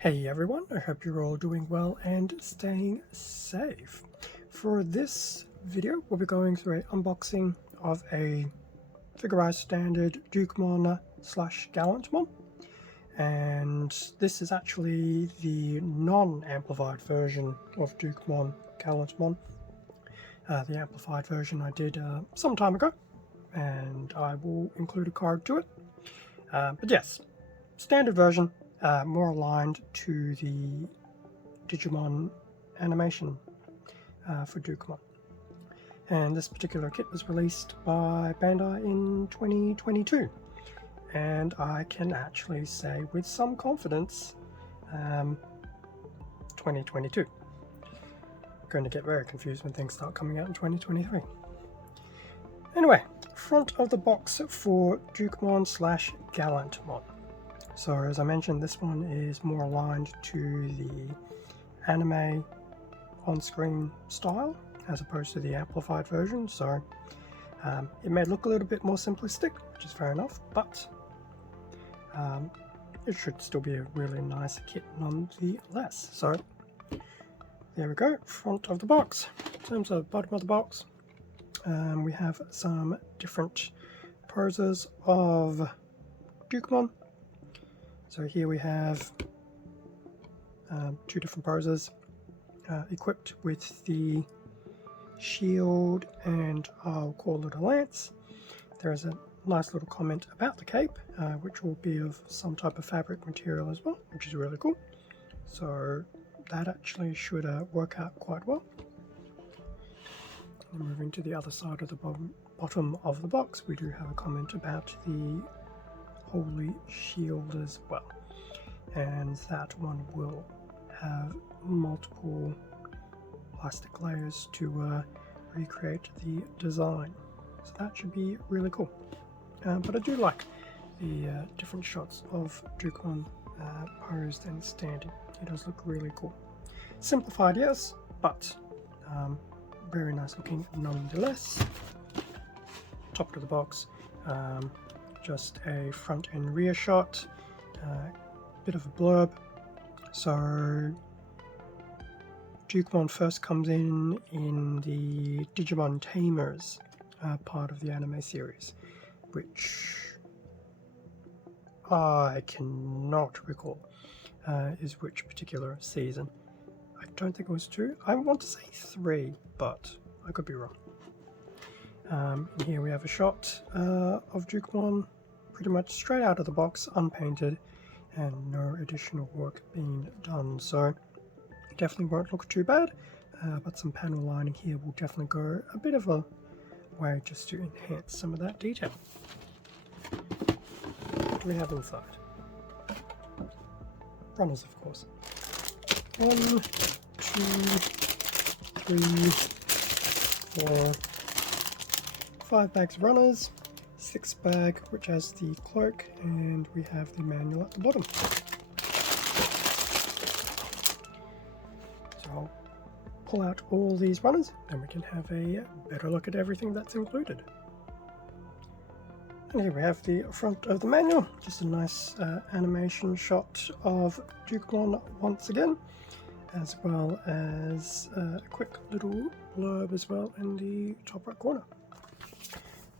Hey everyone, I hope you're all doing well and staying safe. For this video, we'll be going through an unboxing of a Figurized Standard Dukemon / Gallantmon. And this is actually the non-amplified version of Dukemon Gallantmon. The amplified version I did some time ago, and I will include a card to it. But yes, standard version. More aligned to the Digimon animation for Dukemon. And this particular kit was released by Bandai in 2022. And I can actually say with some confidence, 2022. I'm going to get very confused when things start coming out in 2023. Anyway, front of the box for Dukemon / Gallantmon. So as I mentioned, this one is more aligned to the anime on-screen style as opposed to the amplified version, so it may look a little bit more simplistic, which is fair enough, but it should still be a really nice kit nonetheless. So there we go, front of the box. In terms of bottom of the box, we have some different poses of Dukemon. So here we have two different poses equipped with the shield and I'll call it a lance. There is a nice little comment about the cape, which will be of some type of fabric material as well, which is really cool. So that actually should work out quite well. And moving to the other side of the bottom of the box, we do have a comment about the Holy Shield as well, and that one will have multiple plastic layers to recreate the design, so that should be really cool. But I do like the different shots of Dukemon posed and standing. It does look really cool. Simplified, yes, but very nice looking nonetheless. Top of the box, just a front and rear shot, bit of a blurb. So Dukemon first comes in the Digimon Tamers part of the anime series, which I cannot recall is which particular season. I don't think it was 2. I want to say 3, but I could be wrong. And here we have a shot of Dukemon pretty much straight out of the box, unpainted, and no additional work being done. So definitely won't look too bad, but some panel lining here will definitely go a bit of a way just to enhance some of that detail. What do we have inside? Runners, of course. 1, 2, 3, 4, 5 bags of runners, 6 bag which has the cloak, and we have the manual at the bottom. So I'll pull out all these runners and we can have a better look at everything that's included. And here we have the front of the manual, just a nice animation shot of Dukemon once again, as well as a quick little blurb as well in the top right corner.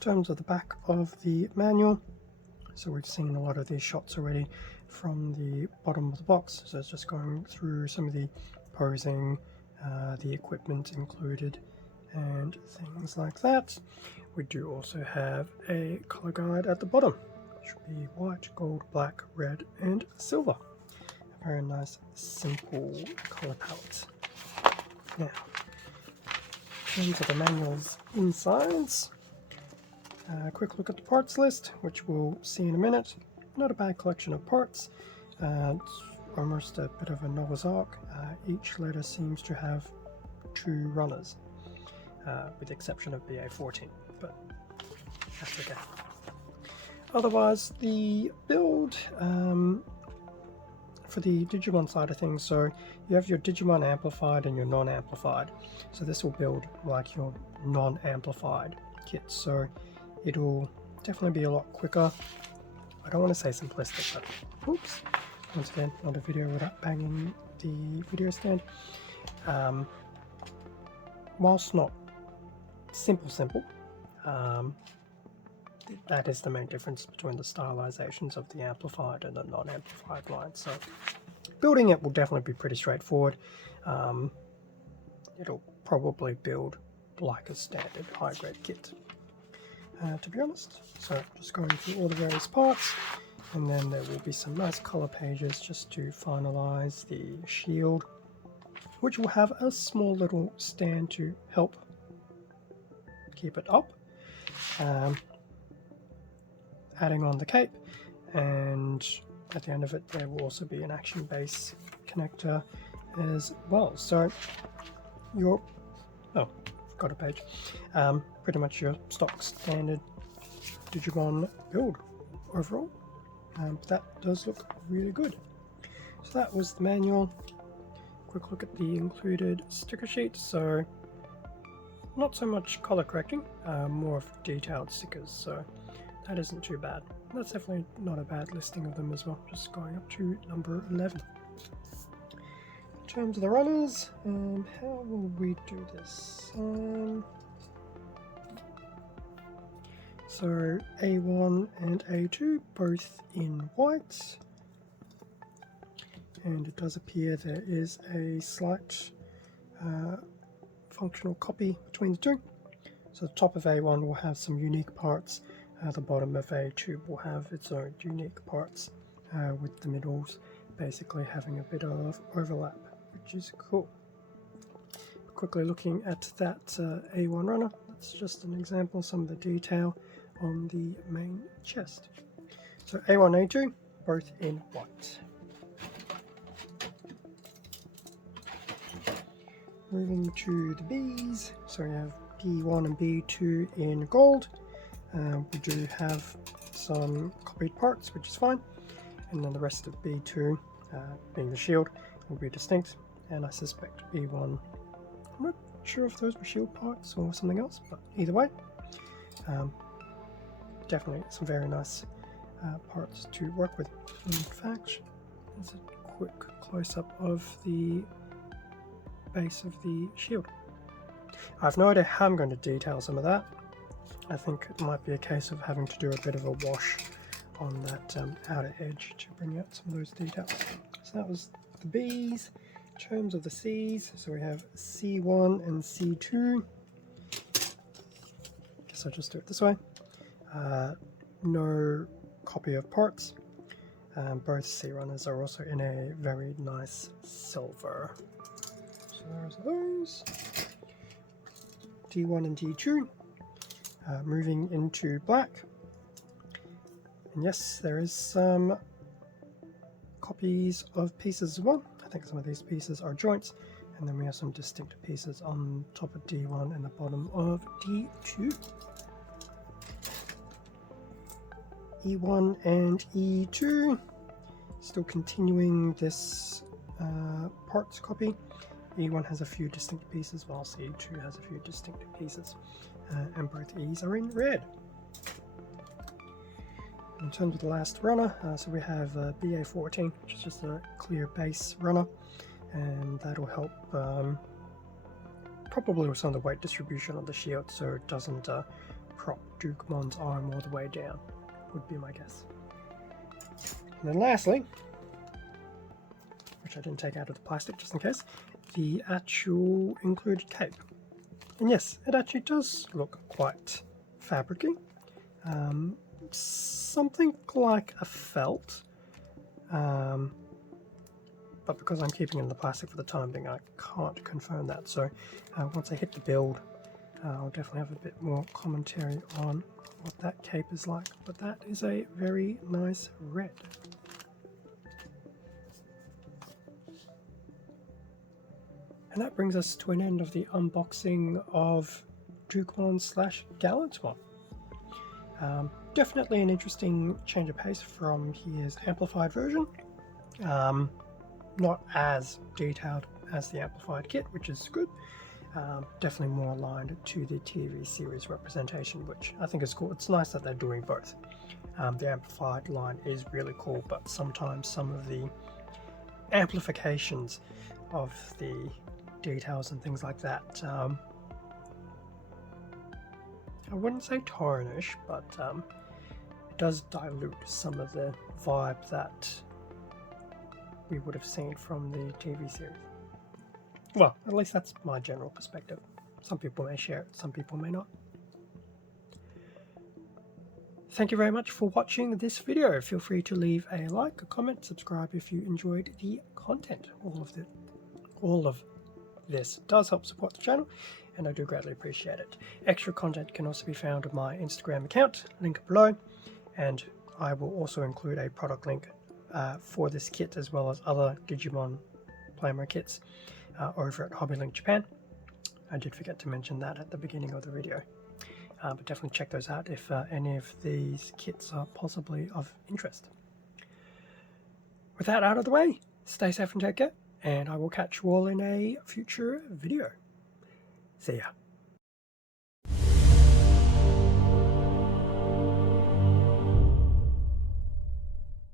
In terms of the back of the manual, so we've seen a lot of these shots already from the bottom of the box, so it's just going through some of the posing, the equipment included, and things like that. We do also have a color guide at the bottom, which will be white, gold, black, red, and silver. A very nice, simple color palette. Now, in terms of the manual's insides, a quick look at the parts list, which we'll see in a minute. Not a bad collection of parts. It's almost a bit of a Noah's Ark. Each letter seems to have 2 runners, with the exception of BA14, but that's okay. Otherwise, the build for the Digimon side of things, so you have your Digimon amplified and your non-amplified. So this will build like your non-amplified kit. So it'll definitely be a lot quicker. I don't want to say simplistic, but oops. Once again, not a video without banging the video stand. Whilst not simple, that is the main difference between the stylizations of the amplified and the non-amplified line. So building it will definitely be pretty straightforward. It'll probably build like a standard high-grade kit, to be honest. So just going through all the various parts, and then there will be some nice color pages just to finalize the shield, which will have a small little stand to help keep it up. Adding on the cape, and at the end of it there will also be an action base connector as well. So your got a page, pretty much your stock standard Digimon build overall. That does look really good. So that was the manual. Quick look at the included sticker sheet. So not so much color correcting, more of detailed stickers, so that isn't too bad. That's definitely not a bad listing of them as well, just going up to number 11. In terms of the runners, how will we do this? So A1 and A2 both in white, and it does appear there is a slight functional copy between the two. So the top of A1 will have some unique parts, the bottom of A2 will have its own unique parts, with the middles basically having a bit of overlap, which is cool. Quickly looking at that A1 runner, that's just an example of some of the detail on the main chest. So A1, A2, both in white. Moving to the Bs, so we have B1 and B2 in gold. We do have some copied parts, which is fine, and then the rest of B2, being the shield, will be distinct, and I suspect B1, I'm not sure if those were shield parts or something else, but either way, definitely some very nice parts to work with. In fact, there's a quick close-up of the base of the shield. I have no idea how I'm going to detail some of that. I think it might be a case of having to do a bit of a wash on that outer edge to bring out some of those details. So that was the Bs. In terms of the Cs, so we have C1 and C2. Guess I'll just do it this way. No copy of parts. Both C runners are also in a very nice silver. So there's those. D1 and D2. Moving into black. And yes, there is some copies of pieces as well. I think some of these pieces are joints, and then we have some distinct pieces on top of D1 and the bottom of D2. E1 and E2, still continuing this parts copy. E1 has a few distinct pieces, whilst E2 has a few distinct pieces, and both E's are in red. In terms of the last runner, so we have BA14, which is just a clear base runner, and that'll help probably with some of the weight distribution on the shield, so it doesn't prop Dukemon's arm all the way down, would be my guess. And then lastly, which I didn't take out of the plastic just in case, the actual included cape. And yes, it actually does look quite fabricy. Something like a felt, but because I'm keeping it in the plastic for the time being, I can't confirm that. So once I hit the build, I'll definitely have a bit more commentary on what that cape is like. But that is a very nice red. And that brings us to an end of the unboxing of Dukemon / Gallantmon. Definitely an interesting change of pace from his amplified version. Not as detailed as the amplified kit, which is good. Definitely more aligned to the TV series representation, which I think is cool. It's nice that they're doing both. The amplified line is really cool, but sometimes some of the amplifications of the details and things like that, I wouldn't say tarnish, but it does dilute some of the vibe that we would have seen from the TV series. Well, at least that's my general perspective. Some people may share it, some people may not. Thank you very much for watching this video. Feel free to leave a like, a comment, subscribe if you enjoyed the content. All of this does help support the channel, and I do greatly appreciate it. Extra content can also be found on my Instagram account, link below, and I will also include a product link for this kit as well as other Digimon Plamo kits over at HobbyLink Japan. I did forget to mention that at the beginning of the video. But definitely check those out if any of these kits are possibly of interest. With that out of the way, stay safe and take care, and I will catch you all in a future video. See ya.